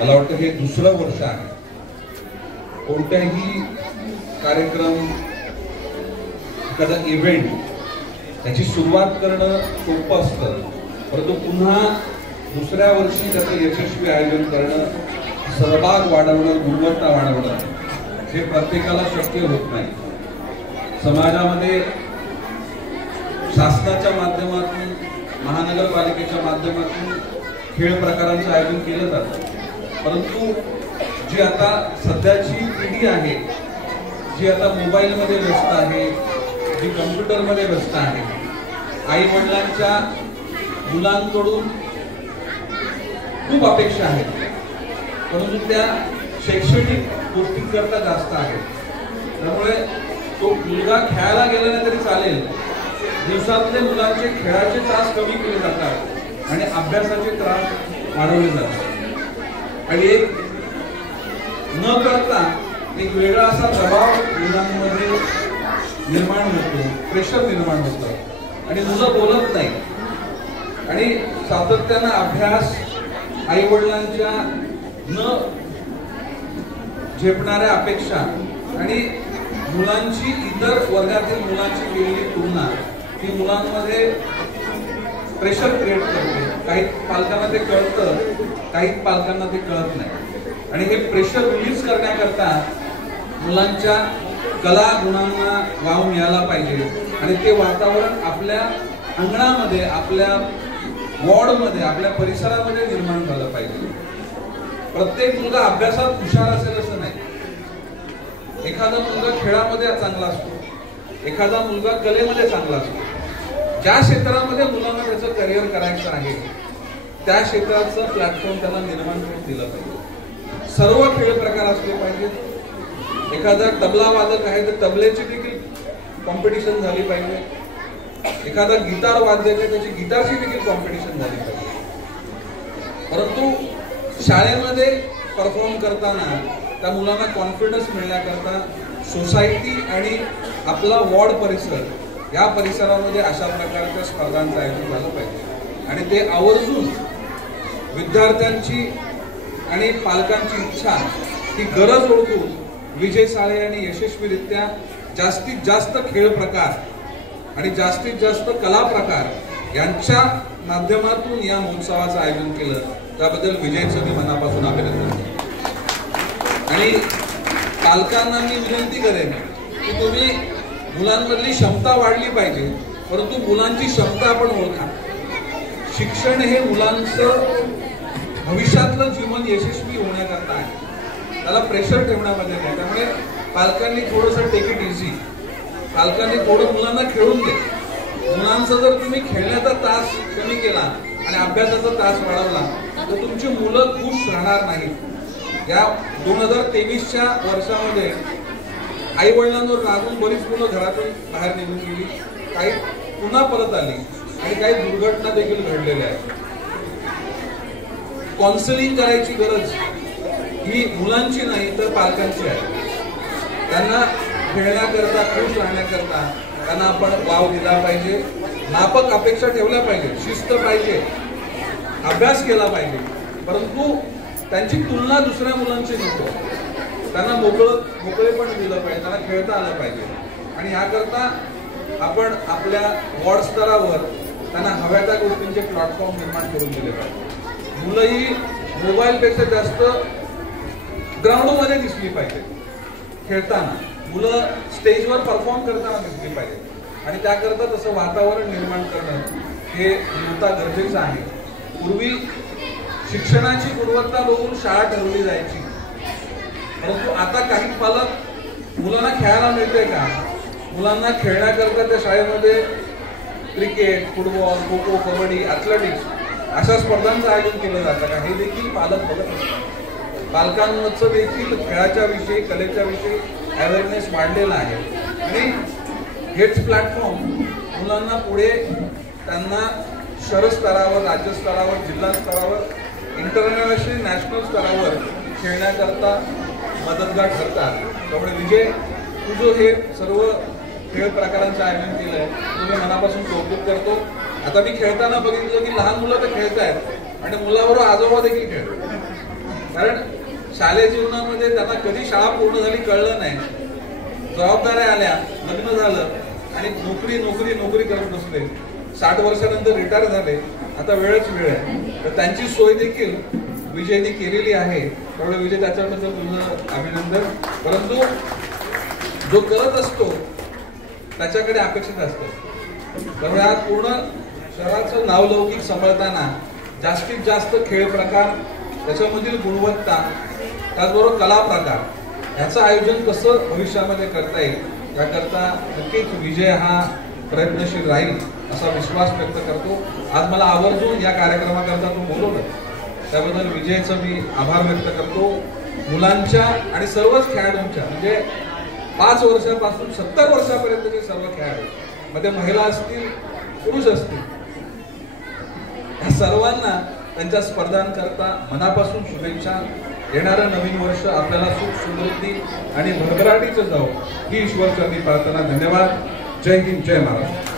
मला वाटतं हे दुसरं वर्ष आहे. कोणताही कार्यक्रम, एखादा इव्हेंट त्याची सुरुवात करणं सोपं असतं, परंतु पुन्हा दुसऱ्या वर्षी त्याचं यशस्वी आयोजन करणं, सहभाग वाढवणं, गुणवत्ता वाढवणं हे प्रत्येकाला शक्य होत नाही. समाजामध्ये शासनाच्या माध्यमातून, महानगरपालिकेच्या माध्यमातून खेळ प्रकारांचं आयोजन केलं जातं, परंतु जी आता सध्याची पिढी आहे, जी आता मोबाईलमध्ये व्यस्त आहे, जी कम्प्युटरमध्ये व्यस्त आहे, आई वडिलांच्या मुलांकडून खूप अपेक्षा आहेत, परंतु त्या शैक्षणिक गोष्टींकरता जास्त आहेत. त्यामुळे तो मुलगा खेळायला गेला नाही तरी चालेल, दिवसातले मुलांचे खेळाचे तास कमी केले जातात आणि अभ्यासाचे त्रास वाढवले जातात. आणि एक न करता एक वेगळा असा दबाव मुलांमध्ये निर्माण होतो, प्रेशर निर्माण होतं आणि मुलं बोलत नाही आणि सातत्यानं अभ्यास, आई वडिलांच्या न झेपणाऱ्या अपेक्षा आणि मुलांची इतर वर्गातील मुलांची केलेली तुलना ही मुलांमध्ये प्रेशर क्रिएट करते. काही पालकांना ते कळतं, काही पालकांना ते कळत नाही आणि हे प्रेशर रिलीज करण्याकरता मुलांच्या कला गुणांना वाव मिळाला पाहिजे आणि ते वातावरण आपल्या अंगणामध्ये, आपल्या वॉर्डमध्ये, आपल्या परिसरामध्ये निर्माण झालं पाहिजे. प्रत्येक मुलगा अभ्यासात हुशार असेल असं नाही. एखादा मुलगा खेळामध्ये चांगला असतो, एखादा मुलगा कलेमध्ये चांगला असतो. ज्या क्षेत्रामध्ये मुलांना त्याचं करिअर करायचं आहे त्या क्षेत्राचं प्लॅटफॉर्म त्याला निर्माण करून दिलं पाहिजे. सर्व खेळ प्रकार असले पाहिजेत. एखादा तबला वादक आहे तर तबल्याची देखील कॉम्पिटिशन झाली पाहिजे. एखादा गिटार वाद्यक आहे त्याची गिटारची देखील कॉम्पिटिशन झाली पाहिजे. परंतु शाळेमध्ये परफॉर्म करताना त्या मुलांना कॉन्फिडन्स मिळण्याकरता सोसायटी आणि आपला वॉर्ड परिसर या परिसरामध्ये अशा प्रकारच्या स्पर्धांचं आयोजन झालं पाहिजे आणि ते आवर्जून विद्यार्थ्यांची आणि पालकांची इच्छा, ही गरज ओळखून विजय साळे यांनी यशस्वीरित्या जास्तीत जास्त खेळ प्रकार आणि जास्तीत जास्त कला प्रकार यांच्या माध्यमातून या महोत्सवाचं आयोजन केलं. त्याबद्दल विजयचं मी मनापासून अभिनंदन करतो. आणि पालकांना मी विनंती करेन की तुम्ही मुलांमधली क्षमता वाढली पाहिजे, परंतु मुलांची क्षमता आपण ओळखा. शिक्षण हे मुलांचं भविष्यातलं जीवन यशस्वी होण्याकरता आहे, त्याला प्रेशर ठेवण्यामध्ये नाही. त्यामुळे पालकांनी थोडंसं टेक इट इझी, पालकांनी थोडं मुलांना खेळून दे. मुलांचा जर तुम्ही खेळण्याचा तास कमी केला आणि अभ्यासाचा तास वाढवला तर तुमची मुलं खुश राहणार नाहीत. या 2023च्या वर्षामध्ये आई वडिलांवर रागून बरीच मुलं घरातून बाहेर निघून गेली, काही पुन्हा परत आली आणि काही दुर्घटना देखील घडलेल्या आहेत. काउन्सिलिंग करायची गरज ही मुलांची नाही तर पालकांची आहे. त्यांना खेळण्याकरता, खुश राहण्याकरता त्यांना आपण वाव दिला पाहिजे, माफक अपेक्षा ठेवल्या पाहिजे, शिस्त पाहिजे, अभ्यास केला पाहिजे, परंतु त्यांची तुलना दुसऱ्या मुलांची नको. त्यांना मोकळेपण दिलं पाहिजे, त्यांना खेळता आलं पाहिजे आणि याकरता आपण आपल्या वॉर्ड स्तरावर त्यांना हव्या त्या गोष्टींचे प्लॅटफॉर्म निर्माण करून दिले पाहिजे. मुलंही मोबाईलपेक्षा जास्त ग्राउंडमध्ये दिसली पाहिजे खेळताना, मुलं स्टेजवर परफॉर्म करताना दिसली पाहिजे आणि त्याकरता तसं वातावरण निर्माण करणं हे आता गरजेचं आहे. पूर्वी शिक्षणाची गुणवत्ता बघून शाळा ठरवली जायची, परंतु आता काही पालक मुलांना खेळायला मिळते का, मुलांना खेळण्याकरता त्या शाळेमध्ये cricket, football, kho kho, kabaddi, athletics अशा स्पर्धांचं आयोजन केलं जातं का, हे देखील पालक बघत असतात. पालकांचं देखील खेळाच्या विषयी, कलेच्या विषयी अवेअरनेस वाढलेला आहे आणि हेच प्लॅटफॉर्म मुलांना पुढे त्यांना शहर स्तरावर, राज्य स्तरावर, जिल्हा स्तरावर, इंटरनॅशनल, नॅशनल स्तरावर खेळण्याकरता मदतगार ठरतात. त्यामुळे विजय, तुझं हे सर्व खेळ प्रकारांचं आयोजन केलं आहे, तुम्ही मनापासून कौतुक करतो. आता मी खेळताना बघितलं की लहान मुलं तर खेळत आहेत आणि मुलाबरोबर आजोबा देखील खेळतात. कारण शालेय जीवनामध्ये त्यांना कधी शाळा पूर्ण झाली कळलं नाही, जबाबदाऱ्या आल्या, लग्न झालं आणि नोकरी नोकरी नोकरी करत बसले. 60 वर्षानंतर रिटायर झाले. आता वेळच वेळ आहे. तर त्यांची सोय देखील विजयने केलेली आहे. त्यामुळे विजय, त्याच्याबद्दल तुझं अभिनंदन. परंतु जो करत असतो त्याच्याकडे अपेक्षित असतं. तर या पूर्ण शहराचं नावलौकिक सांभाळताना जास्तीत जास्त खेळ प्रकार, त्याच्यामधील गुणवत्ता, त्याचबरोबर कला प्रकार याचं आयोजन कसं भविष्यामध्ये करता येईल याकरता नक्कीच विजय हा प्रयत्नशील राहील असा विश्वास व्यक्त करतो. आज मला आवर्जून या कार्यक्रमाकरता तो बोलवलं, त्याबद्दल विजयचं मी आभार व्यक्त करतो. मुलांच्या आणि सर्वच खेळाडूंच्या, म्हणजे 5 वर्षापासून 70 वर्षापर्यंतचे सर्व खेळाडू, मध्ये महिला असतील पुरुष असतील, या सर्वांना त्यांच्या स्पर्धांकरता मनापासून शुभेच्छा. येणारं नवीन वर्ष आपल्याला सुख समृद्धी आणि भरभराटीचं जावो ही ईश्वरचरणी प्रार्थना. धन्यवाद. जय हिंद, जय महाराष्ट्र.